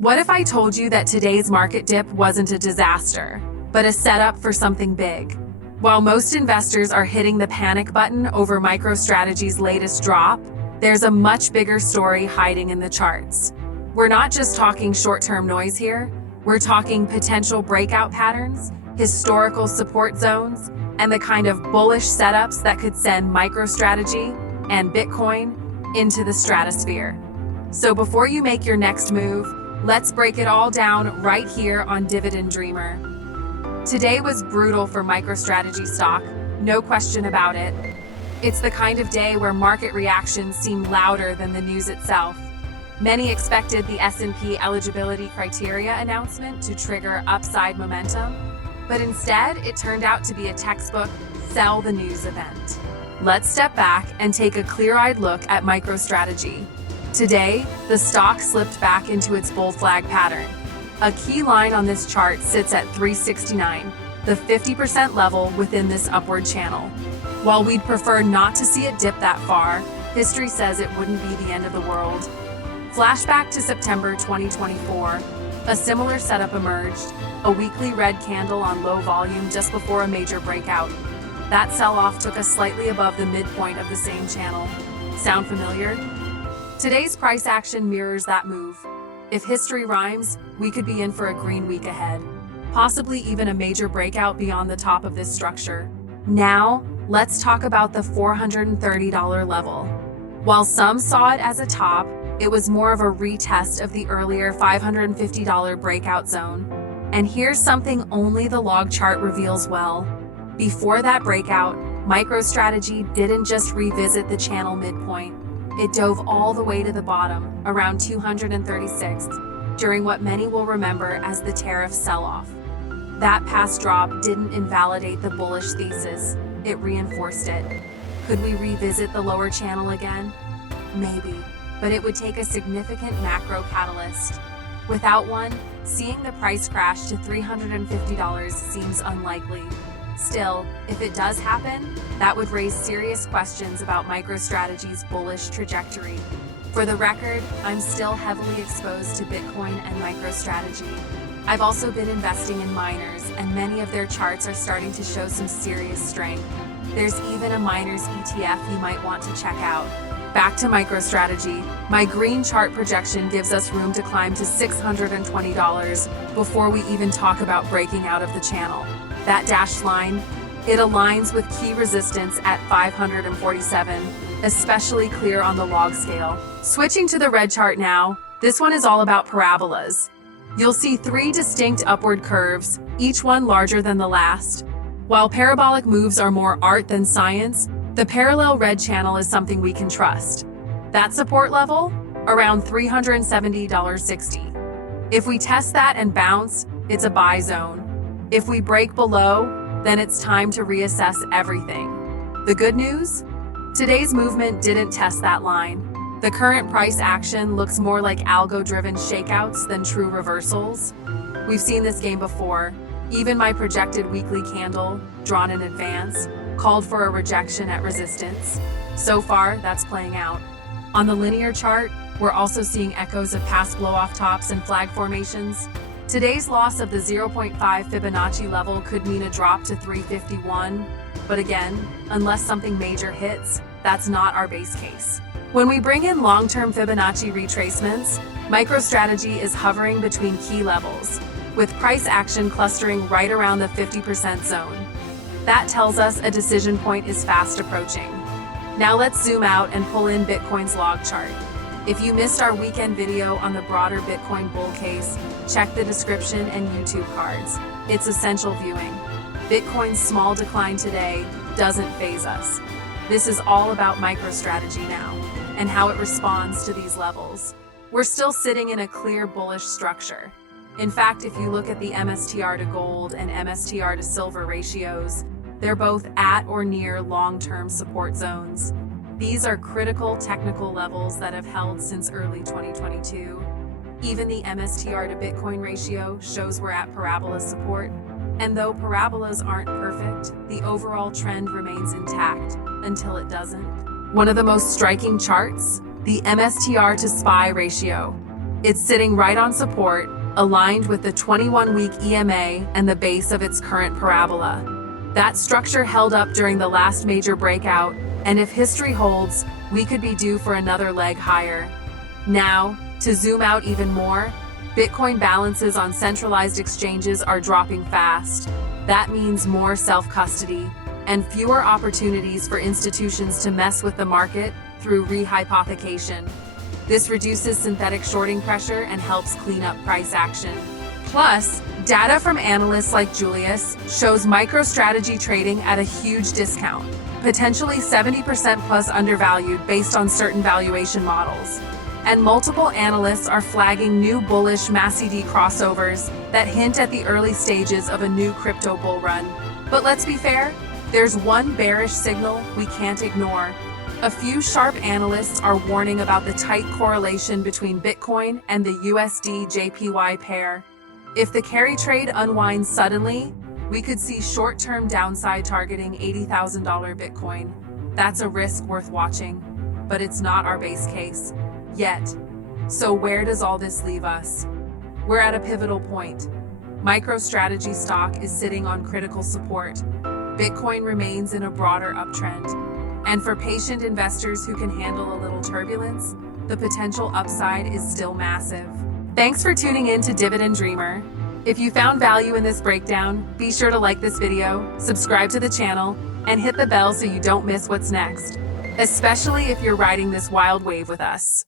What if I told you that today's market dip wasn't a disaster, but a setup for something big? While most investors are hitting the panic button over MicroStrategy's latest drop, there's a much bigger story hiding in the charts. We're not just talking short-term noise here, we're talking potential breakout patterns, historical support zones, and the kind of bullish setups that could send MicroStrategy and Bitcoin into the stratosphere. So before you make your next move, let's break it all down right here on Dividend Dreamer. Today was brutal for MicroStrategy stock, no question about it. It's the kind of day where market reactions seem louder than the news itself. Many expected the S&P eligibility criteria announcement to trigger upside momentum, but instead it turned out to be a textbook sell the news event. Let's step back and take a clear-eyed look at MicroStrategy. Today, the stock slipped back into its bull flag pattern. A key line on this chart sits at 369, the 50% level within this upward channel. While we'd prefer not to see it dip that far, history says it wouldn't be the end of the world. Flashback to September 2024, a similar setup emerged, a weekly red candle on low volume just before a major breakout. That sell-off took us slightly above the midpoint of the same channel. Sound familiar? Today's price action mirrors that move. If history rhymes, we could be in for a green week ahead, possibly even a major breakout beyond the top of this structure. Now, let's talk about the $430 level. While some saw it as a top, it was more of a retest of the earlier $550 breakout zone. And here's something only the log chart reveals well. Before that breakout, MicroStrategy didn't just revisit the channel midpoint. It dove all the way to the bottom, around 236th, during what many will remember as the tariff sell-off. That past drop didn't invalidate the bullish thesis, it reinforced it. Could we revisit the lower channel again? Maybe, but it would take a significant macro catalyst. Without one, seeing the price crash to $350 seems unlikely. Still, if it does happen, that would raise serious questions about MicroStrategy's bullish trajectory. For the record, I'm still heavily exposed to Bitcoin and MicroStrategy. I've also been investing in miners, and many of their charts are starting to show some serious strength. There's even a miners ETF you might want to check out. Back to MicroStrategy, my green chart projection gives us room to climb to $620 before we even talk about breaking out of the channel. That dashed line, it aligns with key resistance at 547, especially clear on the log scale. Switching to the red chart now, this one is all about parabolas. You'll see three distinct upward curves, each one larger than the last. While parabolic moves are more art than science, the parallel red channel is something we can trust. That support level? Around $370.60. If we test that and bounce, it's a buy zone. If we break below, then it's time to reassess everything. The good news? Today's movement didn't test that line. The current price action looks more like algo-driven shakeouts than true reversals. We've seen this game before. Even my projected weekly candle, drawn in advance, called for a rejection at resistance. So far, that's playing out. On the linear chart, we're also seeing echoes of past blow-off tops and flag formations. Today's loss of the 0.5 Fibonacci level could mean a drop to 351, but again, unless something major hits, that's not our base case. When we bring in long-term Fibonacci retracements, MicroStrategy is hovering between key levels, with price action clustering right around the 50% zone. That tells us a decision point is fast approaching. Now let's zoom out and pull in Bitcoin's log chart. If you missed our weekend video on the broader Bitcoin bull case, check the description and YouTube cards. It's essential viewing. Bitcoin's small decline today doesn't faze us. This is all about MicroStrategy now, and how it responds to these levels. We're still sitting in a clear bullish structure. In fact, if you look at the MSTR to gold and MSTR to silver ratios, they're both at or near long-term support zones. These are critical technical levels that have held since early 2022. Even the MSTR to Bitcoin ratio shows we're at parabola support. And though parabolas aren't perfect, the overall trend remains intact until it doesn't. One of the most striking charts, the MSTR to SPY ratio. It's sitting right on support, aligned with the 21-week EMA and the base of its current parabola. That structure held up during the last major breakout, and if history holds, we could be due for another leg higher. Now, to zoom out even more, Bitcoin balances on centralized exchanges are dropping fast. That means more self-custody and fewer opportunities for institutions to mess with the market through rehypothecation. This reduces synthetic shorting pressure and helps clean up price action. Plus, data from analysts like Julius shows MicroStrategy trading at a huge discount, potentially 70% plus undervalued based on certain valuation models. And multiple analysts are flagging new bullish MACD crossovers that hint at the early stages of a new crypto bull run. But let's be fair, there's one bearish signal we can't ignore. A few sharp analysts are warning about the tight correlation between Bitcoin and the USD-JPY pair. If the carry trade unwinds suddenly, we could see short-term downside targeting $80,000 Bitcoin. That's a risk worth watching, but it's not our base case yet. So where does all this leave us? We're at a pivotal point. MicroStrategy stock is sitting on critical support. Bitcoin remains in a broader uptrend. And for patient investors who can handle a little turbulence, the potential upside is still massive. Thanks for tuning in to Dividend Dreamer. If you found value in this breakdown, be sure to like this video, subscribe to the channel, and hit the bell so you don't miss what's next, especially if you're riding this wild wave with us.